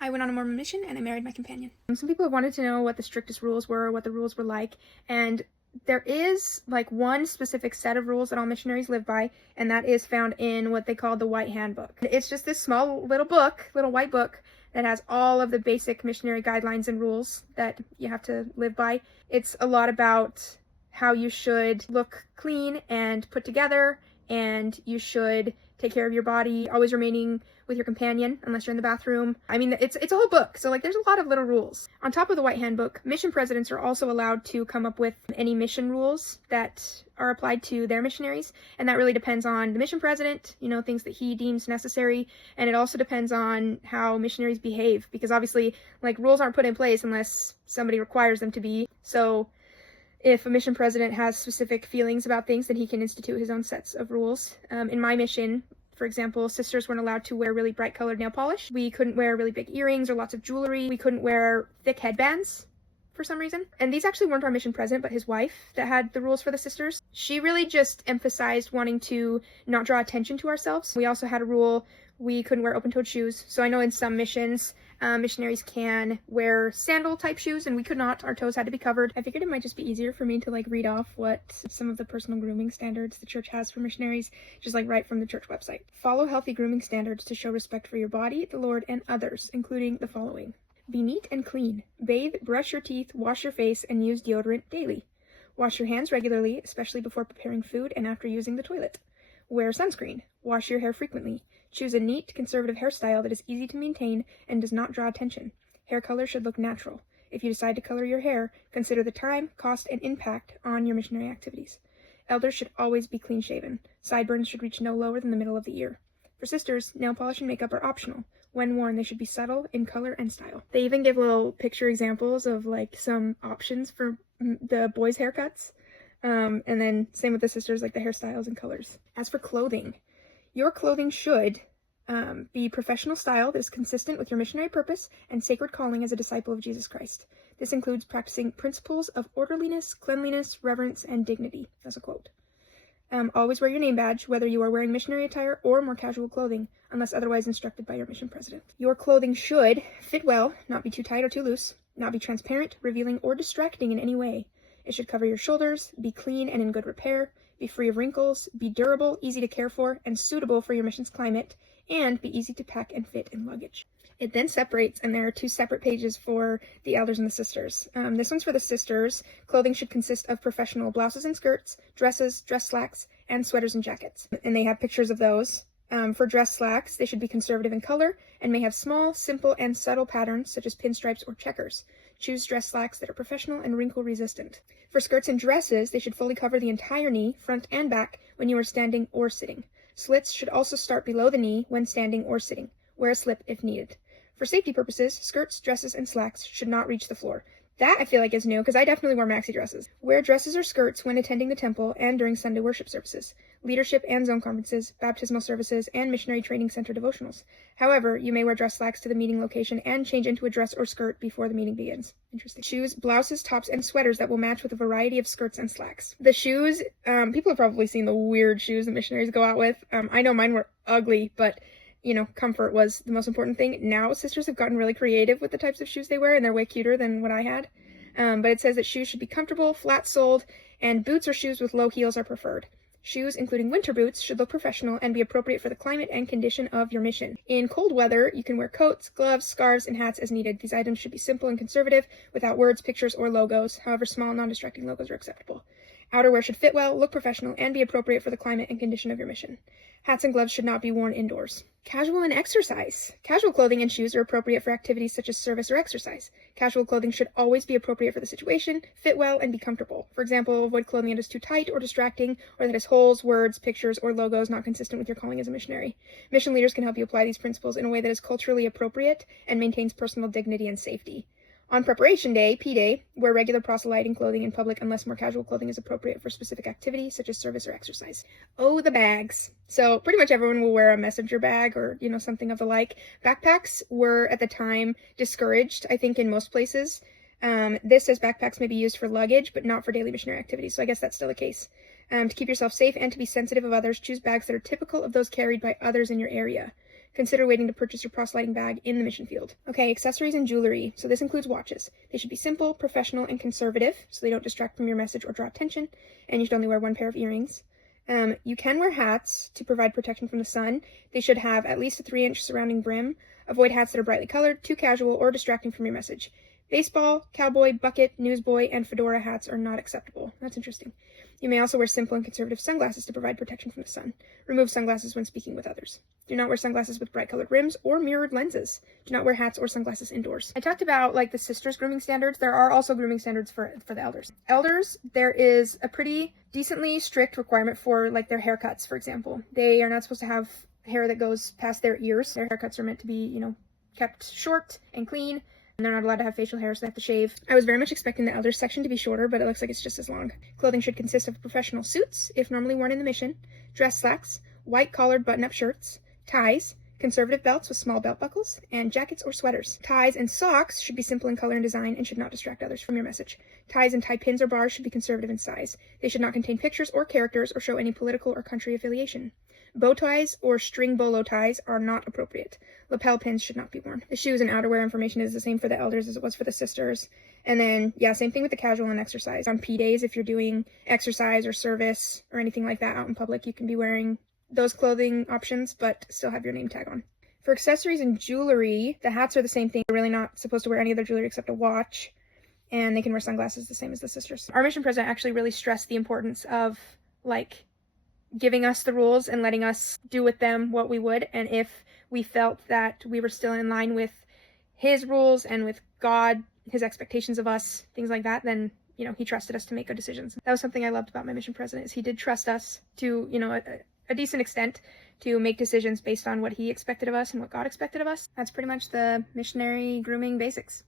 I went on a Mormon mission and I married my companion. Some people have wanted to know what the strictest rules were, what the rules were like, and there is like one specific set of rules that all missionaries live by, and that is found in what they call the White Handbook. It's just this small little book, little white book, that has all of the basic missionary guidelines and rules that you have to live by. It's a lot about how you should look clean and put together, and you should take care of your body, always remaining with your companion unless you're in the bathroom. I mean, it's a whole book, so like there's a lot of little rules. On top of the White Handbook, mission presidents are also allowed to come up with any mission rules that are applied to their missionaries, and that really depends on the mission president, things that he deems necessary, and it also depends on how missionaries behave, because obviously, like, rules aren't put in place unless somebody requires them to be. So if a mission president has specific feelings about things, then he can institute his own sets of rules. In my mission, for example, sisters weren't allowed to wear really bright colored nail polish. We couldn't wear really big earrings or lots of jewelry. We couldn't wear thick headbands for some reason. And these actually weren't our mission president, but his wife that had the rules for the sisters. She really just emphasized wanting to not draw attention to ourselves. We also had a rule we couldn't wear open-toed shoes. So I know in some missions, missionaries can wear sandal type shoes, and we could not. Our toes had to be covered. I figured it might just be easier for me to read off what some of the personal grooming standards the church has for missionaries, just right from the church website. Follow healthy grooming standards to show respect for your body, the Lord, and others, including the following. Be neat and clean. Bathe, brush your teeth, wash your face, and use deodorant daily. Wash your hands regularly, especially before preparing food and after using the toilet. Wear sunscreen. Wash your hair frequently. Choose a neat, conservative hairstyle that is easy to maintain and does not draw attention. Hair color should look natural. If you decide to color your hair, consider the time, cost, and impact on your missionary activities. Elders should always be clean-shaven. Sideburns should reach no lower than the middle of the ear. For sisters, nail polish and makeup are optional. When worn, they should be subtle in color and style. They even give little picture examples of some options for the boys' haircuts. And then same with the sisters, the hairstyles and colors. As for clothing, your clothing should be professional style that is consistent with your missionary purpose and sacred calling as a disciple of Jesus Christ. This includes practicing principles of orderliness, cleanliness, reverence, and dignity. That's a quote. Always wear your name badge, whether you are wearing missionary attire or more casual clothing, unless otherwise instructed by your mission president. Your clothing should fit well, not be too tight or too loose, not be transparent, revealing, or distracting in any way. It should cover your shoulders, be clean and in good repair, be free of wrinkles, be durable, easy to care for, and suitable for your mission's climate, and be easy to pack and fit in luggage. It then separates, and there are two separate pages for the elders and the sisters. This one's for the sisters. Clothing should consist of professional blouses and skirts, dresses, dress slacks, and sweaters and jackets. And they have pictures of those. For dress slacks, they should be conservative in color and may have small, simple, and subtle patterns such as pinstripes or checkers. Choose dress slacks that are professional and wrinkle resistant. For skirts and dresses, they should fully cover the entire knee, front and back, when you are standing or sitting. Slits should also start below the knee when standing or sitting. Wear a slip if needed. For safety purposes, skirts, dresses, and slacks should not reach the floor. That I feel like is new, because I definitely wore maxi dresses. Wear dresses or skirts when attending the temple and during Sunday worship services, leadership and zone conferences, baptismal services, and missionary training center devotionals. However, you may wear dress slacks to the meeting location and change into a dress or skirt before the meeting begins. Interesting. Choose blouses, tops, and sweaters that will match with a variety of skirts and slacks. The shoes, people have probably seen the weird shoes that missionaries go out with. I know mine were ugly, but comfort was the most important thing. Now sisters have gotten really creative with the types of shoes they wear, and they're way cuter than what I had. But it says that shoes should be comfortable, flat-soled, and boots or shoes with low heels are preferred. Shoes, including winter boots, should look professional and be appropriate for the climate and condition of your mission. In cold weather, you can wear coats, gloves, scarves, and hats as needed. These items should be simple and conservative, without words, pictures, or logos. However, small, non-distracting logos are acceptable. Outerwear should fit well, look professional, and be appropriate for the climate and condition of your mission. Hats and gloves should not be worn indoors. Casual and exercise. Casual clothing and shoes are appropriate for activities such as service or exercise. Casual clothing should always be appropriate for the situation, fit well, and be comfortable. For example, avoid clothing that is too tight or distracting, or that has holes, words, pictures, or logos not consistent with your calling as a missionary. Mission leaders can help you apply these principles in a way that is culturally appropriate and maintains personal dignity and safety. On preparation day, P-Day, wear regular proselyting clothing in public unless more casual clothing is appropriate for specific activities such as service or exercise. Oh, the bags. So pretty much everyone will wear a messenger bag or, something of the like. Backpacks were at the time discouraged, I think, in most places. This says backpacks may be used for luggage, but not for daily missionary activities. So I guess that's still the case. To keep yourself safe and to be sensitive of others, choose bags that are typical of those carried by others in your area. consider waiting to purchase your proselyting bag in the mission field. Okay, accessories and jewelry. So this includes watches. They should be simple, professional, and conservative, so they don't distract from your message or draw attention, and you should only wear one pair of earrings. You can wear hats to provide protection from the sun. They should have at least a 3-inch surrounding brim. Avoid hats that are brightly colored, too casual, or distracting from your message. Baseball, cowboy, bucket, newsboy, and fedora hats are not acceptable. That's interesting. You may also wear simple and conservative sunglasses to provide protection from the sun. Remove sunglasses when speaking with others. Do not wear sunglasses with bright colored rims or mirrored lenses. Do not wear hats or sunglasses indoors. I talked about like the sisters' grooming standards. There are also grooming standards for the elders. Elders, there is a pretty decently strict requirement for like their haircuts, for example. They are not supposed to have hair that goes past their ears. Their haircuts are meant to be, kept short and clean. And they're not allowed to have facial hair, so they have to shave. I was very much expecting the elders section to be shorter, but it looks like it's just as long. Clothing should consist of professional suits, if normally worn in the mission, dress slacks, white collared button-up shirts, ties, conservative belts with small belt buckles, and jackets or sweaters. Ties and socks should be simple in color and design and should not distract others from your message. Ties and tie pins or bars should be conservative in size. They should not contain pictures or characters or show any political or country affiliation. Bow ties or string bolo ties are not appropriate. Lapel pins should not be worn. The shoes and outerwear information is the same for the elders as it was for the sisters. And then, same thing with the casual and exercise. On P days, if you're doing exercise or service or anything like that out in public, you can be wearing those clothing options, but still have your name tag on. For accessories and jewelry, the hats are the same thing. They're really not supposed to wear any other jewelry except a watch. And they can wear sunglasses the same as the sisters. Our mission president actually really stressed the importance of, giving us the rules and letting us do with them what we would. And if we felt that we were still in line with his rules and with God, his expectations of us, things like that, then, he trusted us to make good decisions. That was something I loved about my mission president, is he did trust us to, a decent extent to make decisions based on what he expected of us and what God expected of us. That's pretty much the missionary grooming basics.